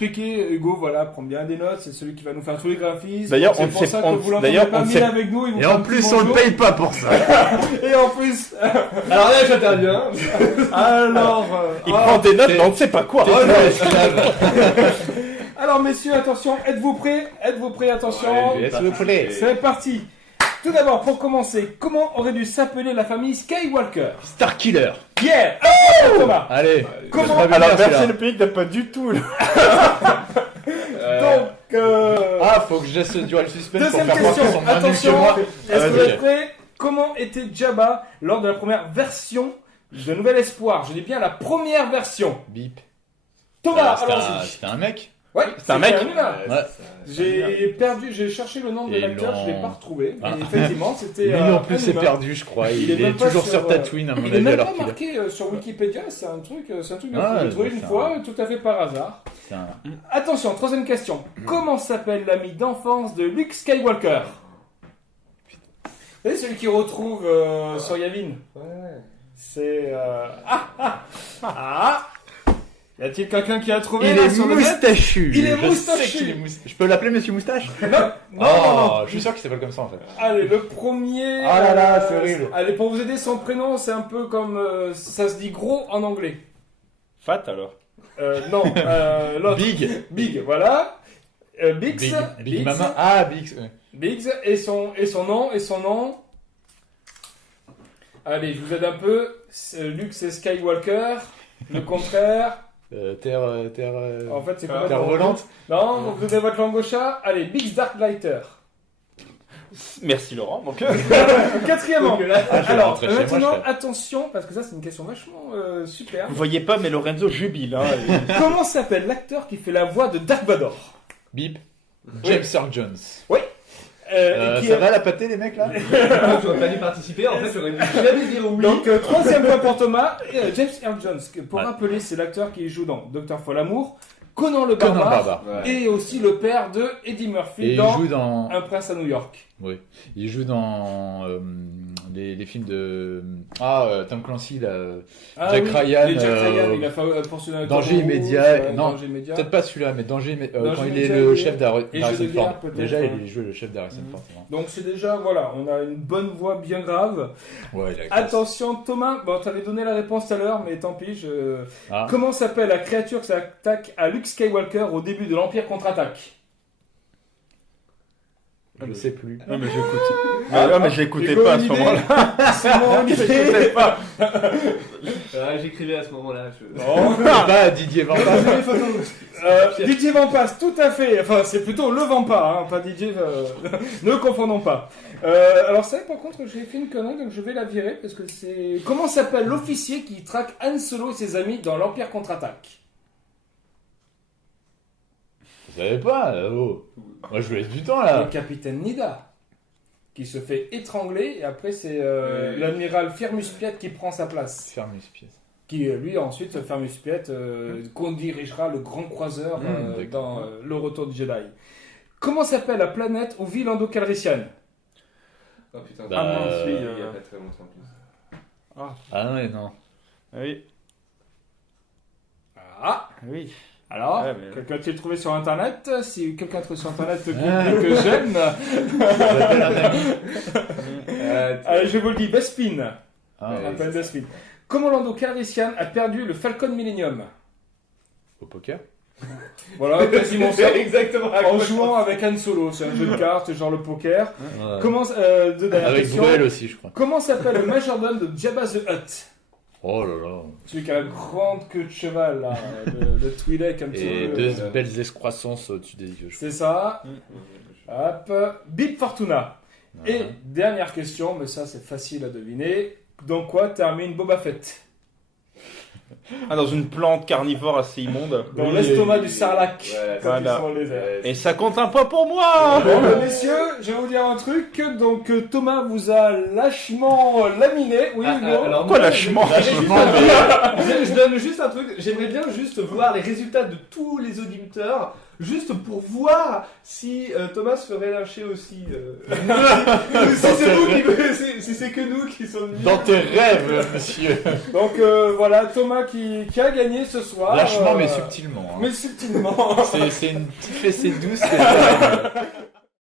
expliquer, Hugo, voilà, prends bien des notes, c'est celui qui va nous faire tous les graphismes. D'ailleurs, c'est on pour sait- ça que on- vous l'entendez d'ailleurs, pas on mille sait- avec nous. Et en plus, on le paye pas pour ça. Et en plus, Alors là, j'interviens. alors, Il prend des notes, mais on ne sait pas quoi. alors messieurs, attention, êtes-vous prêts? Attention, S'il vous plaît. c'est parti. Tout d'abord, pour commencer, comment aurait dû s'appeler la famille Skywalker? Starkiller. Yeah! Oh, Thomas. Allez. Comment- Alors, merci le public n'a pas du tout. Donc, Ah, faut que je laisse durer le suspense pour deuxième faire croire qu'ils question, sont moins nuls que attention, moi. est-ce que vous vas-y. êtes prêts? Comment était Jabba lors de la première version de Nouvel Espoir? Je dis bien la première version. Bip. Thomas, C'était allons-y. c'était un mec. Ouais, C'est un mec. humain. Ouais. J'ai cherché le nom de Et l'acteur, l'ont- je l'ai pas retrouvé. Ah. Mais effectivement, c'était. Lui non plus un s'est humain. perdu, je crois. Il Il est même est pas toujours sur, sur Tatooine, à mon Il est avis, même alors pas qu'il est. marqué sur Wikipédia, c'est un truc bien fou. Ah, J'ai trouvé c'est une un- fois, tout à fait par hasard. C'est un- Attention, troisième question. Comment s'appelle l'ami d'enfance de Luke Skywalker? Vous savez, celui qui retrouve sur Yavin. Ouais. C'est. Ah! Y a-t-il quelqu'un qui a trouvé Il là, est sur le net? moustachu. Il est Je sais moustachu. qu'il est Je peux l'appeler Monsieur Moustache? Non, non. Je suis sûr qu'il s'appelle comme ça en fait. Allez, le premier. Ah là là, c'est horrible. Allez, pour vous aider, son prénom, c'est un peu comme. Ça se dit gros en anglais. Fat alors. Non, l'autre. Big. Big, voilà. Biggs. Big Mama. Ah, Big. ouais. Biggs et son nom. Allez, je vous aide un peu. Luke, c'est Skywalker. Le contraire. Terre. En fait, c'est quoi Terre volante. Non, vous avez votre langue au chat. Allez, Biggs Darklighter. Merci Laurent. Donc, Quatrièmement. Ah, je vais Alors, rentrer chez moi, maintenant, je fais. attention, parce que ça, c'est une question vachement super. vous voyez pas, mais Lorenzo jubile. Hein. Comment s'appelle l'acteur qui fait la voix de Dark Vador? Bip. James Earl Jones. Qui Ça est- va la pâtée, les mecs là? J'aurais pas dû participer, en fait, j'aurais dû jamais dire oui. Donc, troisième point pour Thomas. James Earl Jones, que, pour Ouais. rappeler, c'est l'acteur qui joue dans Docteur Folamour, Conan le Conan le Barbare, Barbare. Ouais. et aussi le père de Eddie Murphy Et il dans joue dans. Un prince à New York. Oui. Il joue dans les films de. Tom Clancy, là. Jack Ryan, les Jack Ryan, il a fait poursuivre un Danger Rouge, immédiat, non, Danger immédiat. Peut-être pas celui-là, mais Danger, Danger quand il est immédiat, le oui. chef Et d'Harrison Jeu de guerre, Ford. peut-être, Déjà, ouais. il joue le chef d'Harrison Ford. c'est marrant. Donc c'est déjà, voilà, on a une bonne voix bien grave. Ouais, il a la classe. Attention Thomas, bon t'avais donné la réponse tout à l'heure, mais tant pis. Ah. Comment s'appelle la créature qui s'attaque à Luke Skywalker au début de l'Empire contre-attaque? Je sais plus. Non, mais j'écoute. Mais je l'écoutais Hugo, pas à une ce idée moment-là. C'est mon Je l'écoutais idée. pas. J'écrivais à ce moment-là. Oh. Pas Didier Van Pass. J'ai les photos. DJ Vampas, tout à fait. Enfin, c'est plutôt le Vampas, hein, pas DJ. Ne confondons pas. Alors ça, par contre, j'ai fait une connerie, donc je vais la virer parce que c'est. Comment s'appelle l'officier qui traque Han Solo et ses amis dans l'Empire contre-attaque? Vous savez pas, là, oh. Moi, je vous laisse du temps, Le là. capitaine Nida, qui se fait étrangler et après c'est Oui. l'amiral Firmus Piet qui prend sa place. Ferme une pièce. Qui lui ensuite Firmus Piet dirigera le grand croiseur D'accord. dans le Retour du Jedi. Comment s'appelle la planète où vit Lando Calrissian? Oh putain, Bah, mince, oui, il y euh, a pas très longtemps en plus. Ah ouais, non. Oui. Ah, Oui. alors, Ouais, mais- quelqu'un a-t-il trouvé sur internet? Si quelqu'un trouve sur internet que j'aime, Ça s'appelle un ami. allez, je vous le dis, Bespin. Ah, On Ouais. appelle Bespin. Comment Lando Calrissian a perdu le Falcon Millennium? au poker. Voilà, quasiment ça. Exactement. En jouant avec Han Solo, c'est un jeu de cartes, genre le poker. Ouais. Comment, deux dernières Avec questions. Bruel aussi, je crois. Comment s'appelle le majordome de Jabba the Hutt? Oh là là. Celui qui a la grande queue de cheval, là, le Twi'lek un petit Et peu. deux belles excroissances au-dessus des yeux. je C'est ça. Hop. Bib Fortuna. crois. Et dernière question, mais ça c'est facile à deviner. Dans quoi termine Boba Fett? Ah, dans une plante carnivore assez immonde. Dans Oui, l'estomac et- du Sarlacc. Ouais, Quand voilà. ils sont les airs. Et ça compte un point pour moi. Bon, bah, messieurs, je vais vous dire un truc. Donc, Thomas vous a lâchement laminé. Oui, Hugo. alors, Pourquoi moi, lâchement je donne juste un truc. J'aimerais bien juste voir les résultats de tous les auditeurs juste pour voir si Thomas se ferait lyncher aussi. Si c'est que nous qui sommes venus. Dans tes rêves, monsieur. Donc voilà, Thomas qui a gagné ce soir. Lâchement, mais subtilement. Hein. Mais subtilement. C'est une petite fessée douce.